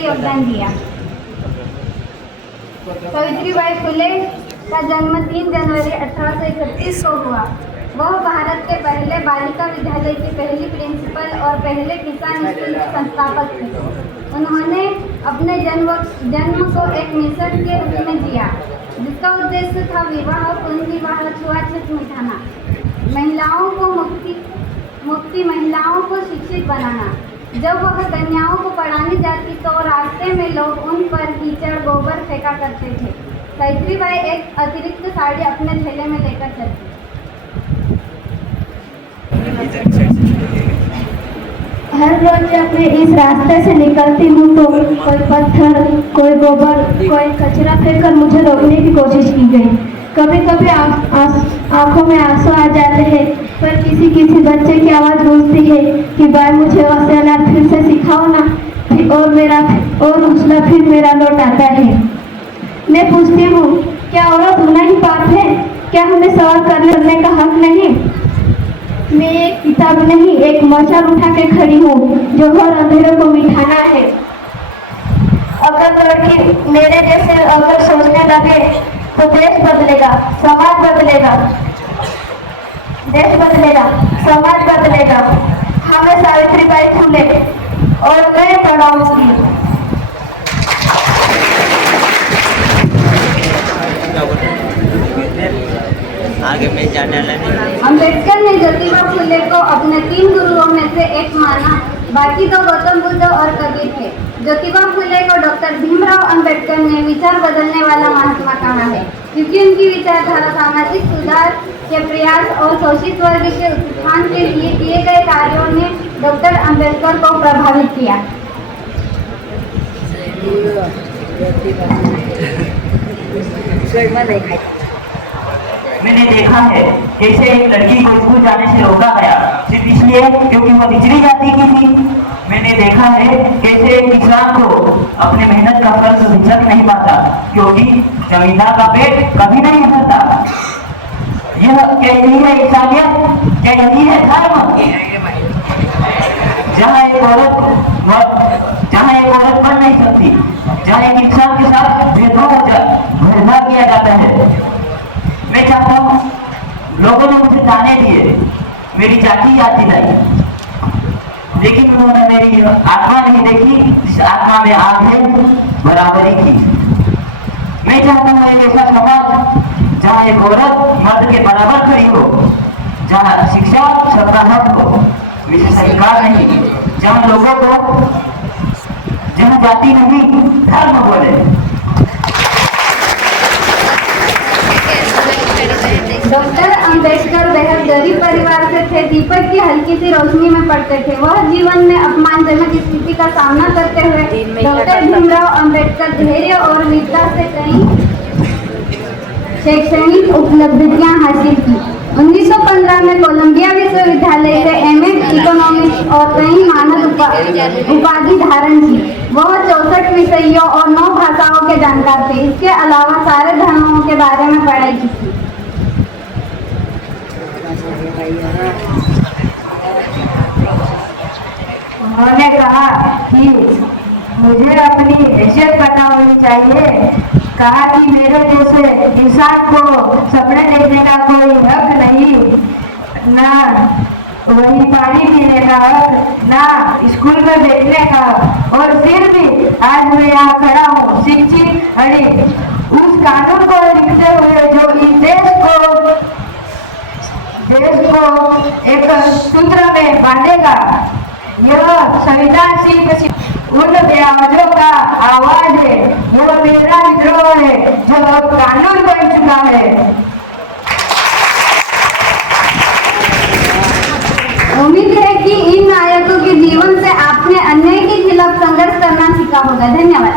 योगदान दिया। सावित्रीबाई फुले का जन्म 3 जनवरी 1831 को हुआ। वह भारत के पहले बालिका विद्यालय की पहली प्रिंसिपल और पहले किसान स्कूल के संस्थापक थे। उन्होंने अपने जन्म को एक मिशन के रूप में जिया, जिसका उद्देश्य था विवाह, पुनः विवाह, छुआछूत मिटाना, महिलाओं को मुक्ति, महिलाओं को शिक्षित बनाना। जब वह कन्याओं को पढ़ाने जाती तो रास्ते में लोग उन पर कीचड़ गोबर फेंका करते थे। सावित्रीबाई एक अतिरिक्त साड़ी अपने थैले में लेकर चलती। हर रोज जब मैं इस रास्ते से निकलती हूँ तो कोई पत्थर, कोई गोबर, कोई कचरा फेंककर मुझे रोकने की कोशिश की गई। कभी कभी आंखों में आंसू आ जाते हैं, पर किसी बच्चे की आवाज़ गूंजती है कि भाई मुझे अनाथ फिर से सिखाओ ना, और उछला फिर मेरा लौट आता है। मैं पूछती हूँ, क्या औरत होना ही पाप है? क्या हमें सवाल करने का हक नहीं? मैं एक किताब नहीं, एक मशाल उठा के खड़ी हूँ जो हर अंधेरे को मिटाना है। अगर लड़की मेरे जैसे अगर सोचने लगे तो देश बदलेगा, समाज बदलेगा, देश बदलेगा, समाज बदलेगा। हमें सावित्रीबाई फुले और मैं पढ़ाऊंगी। आगे में जाने लगे। अम्बेडकर ने ज्योतिबा फुले को अपने 3 गुरुओं में से एक माना, बाकी 2 गौतम बुद्ध और कबीर थे। ज्योतिबा फुले को डॉक्टर भीमराव अम्बेडकर ने विचार बदलने वाला महात्मा कहा है, क्योंकि उनकी विचारधारा सामाजिक सुधार के प्रयास और शोषित वर्ग के उत्थान के लिए किए गए कार्यों ने डॉक्टर अम्बेडकर को प्रभावित किया। मैंने देखा है कैसे एक लड़की को स्कूल जाने से रोका गया सिर्फ इसलिए क्योंकि वो निचली जाति की थी। मैंने देखा है कैसे एक किसान को अपने मेहनत का फल मिल नहीं पाता क्योंकि जमींदार का पेट कभी नहीं भरता। यह क्या यही है इंसानियत? क्या यही है धर्म? जहाँ एक औरत पढ़ नहीं सकती, जहाँ एक इंसान के साथ भेदभाव किया जाता है। मैं चाहता हूँ लोगों ने मुझे ताने दिए, मेरी जाति याद दिलाई, लेकिन उन्होंने मेरी आत्मा नहीं देखी जिस आत्मा में आग है बराबरी की। मैं चाहता हूँ एक ऐसा समाज जहाँ एक औरत मर्द के बराबर खड़ी हो, जहाँ शिक्षा सबका हक हो, विशेषाधिकार नहीं, जहाँ लोगों को जहाँ जाति नहीं धर्म बोले। डॉक्टर अम्बेडकर बेहद गरीब परिवार से थे। दीपक की हल्की सी रोशनी में पढ़ते थे। वह जीवन में अपमानजनक स्थिति का सामना करते हुए डॉक्टर भीमराव अम्बेडकर धैर्य और वीरता से कई शैक्षणिक उपलब्धियां हासिल की। 1915 में कोलंबिया विश्वविद्यालय से एमए इकोनॉमिक्स और कई मानद उपाधि धारण की। वह 64 विषयों और 9 भाषाओं के जानकार थे। इसके अलावा सारे धर्मों के बारे में पढ़ाई की थी। उन्होंने कहा कि मुझे अपनी हैसियत पता होनी चाहिए। कहा कि मेरे जैसे इंसान को सपने देखने का कोई हक नहीं, ना वही पानी पीने का हक, ना स्कूल में बैठने का। और फिर भी आज मैं यहाँ खड़ा हूँ शिक्षित अड़ी उस कानून को लिखते हुए जो इस देश को एक सूत्र में बांधेगा। यह संविधान सिर्फ उन बेआवाजों का आवाज है, यह मेरा विद्रोह है जो अब कानून बन चुका है। उम्मीद है कि इन नायकों के जीवन से आपने अन्याय के खिलाफ संघर्ष करना सीखा होगा। धन्यवाद।